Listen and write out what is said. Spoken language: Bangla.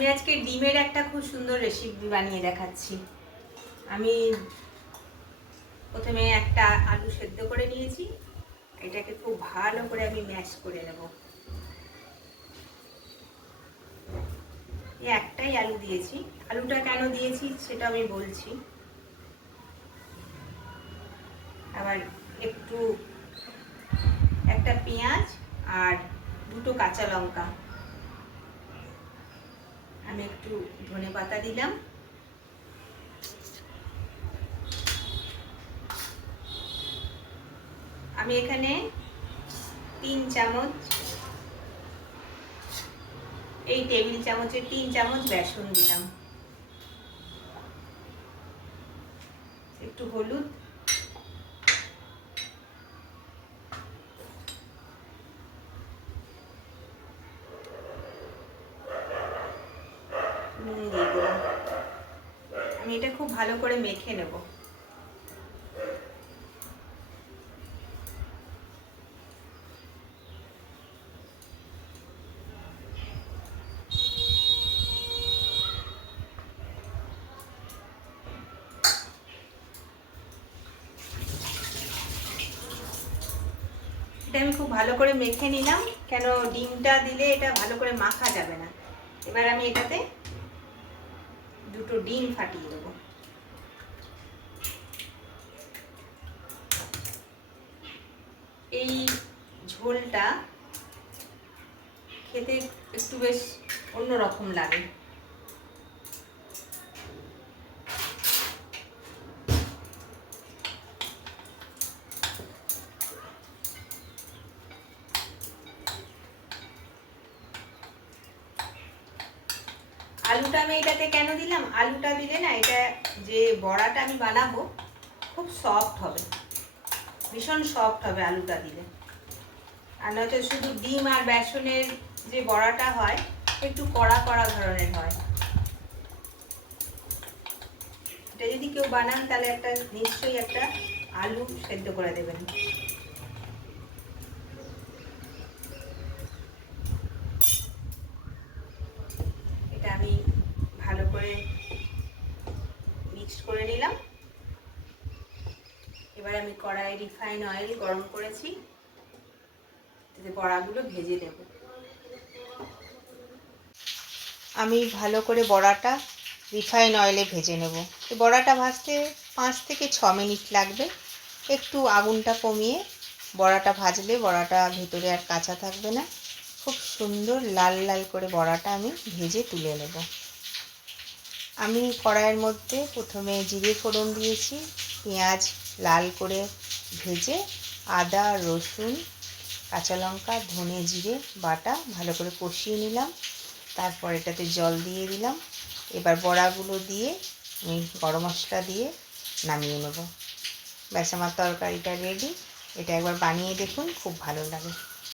আমি আজকে ডিমের একটা খুব সুন্দর রেসিপি বানিয়ে দেখাচ্ছি। আমি প্রথমে একটা আলু সেদ্ধ করে নিয়েছি, এটাকে খুব ভালো করে আমি ম্যাশ করে নেব। একটাই আলু দিয়েছি, আলুটা কেন দিয়েছি সেটা আমি বলছি। আবার একটু একটা পেঁয়াজ আর দুটো কাঁচা লঙ্কা, আমি একটু ধনেপাতা দিলাম, আমি এখানে 3 চামচ, এই টেবিল চামচের 3 চামচ বেসন দিলাম, একটু হলুদ, নুন দিয়ে দিলাম। আমি এটা খুব ভালো করে মেখে নেব। এটা আমি খুব ভালো করে মেখে নিলাম, কেন ডিমটা দিলে এটা ভালো করে মাখা যাবে না। এবার আমি এটাতে দুটো ডিম ফাটিয়ে দেব। এই ঝোলটা খেতে একটু বেশ অন্যরকম লাগে। আলুটা আমি এটাতে কেন দিলাম, আলুটা দিলে না এটা যে বড়াটা আমি বানাবো খুব সফট হবে, ভীষণ সফট হবে আলুটা দিলে। আর নয়তো শুধু ডিম আর বেসনের যে বড়াটা হয় একটু কড়া কড়া ধরনের হয়। এটা যদি কেউ বানান তাহলে একটা নিশ্চয়ই একটা আলু সেদ্ধ করে দেবেন। এটা আমি ভালো করে মিক্স করে নিলাম। এবার আমি কড়াইয়ে রিফাইন অয়েল গরম করেছি, এতে বড়াগুলো ভেজে দেব। আমি ভালো করে বড়াটা রিফাইন অয়েলে ভেজে নেব। এই বড়াটা ভাজতে 5 থেকে 6 মিনিট লাগবে। একটু আগুনটা কমিয়ে বড়াটা ভাজলে বড়াটা ভেতরে আর কাঁচা থাকবে না। খুব সুন্দর লাল লাল করে বড়াটা আমি ভেজে তুলে নেব। আমি কড়াইয়ের মধ্যে প্রথমে জিরে ফোড়ন দিয়েছি, পেঁয়াজ লাল করে ভেজে আদা রসুন কাঁচা লঙ্কা ধনে জিরে বাটা ভালো করে কষিয়ে নিলাম। তারপর এটাতে জল দিয়ে দিলাম। এবার বড়াগুলো দিয়ে আমি গরম মশলা দিয়ে নামিয়ে নেব। ব্যাস আমার তরকারিটা রেডি। এটা একবার বানিয়ে দেখুন, খুব ভালো লাগে।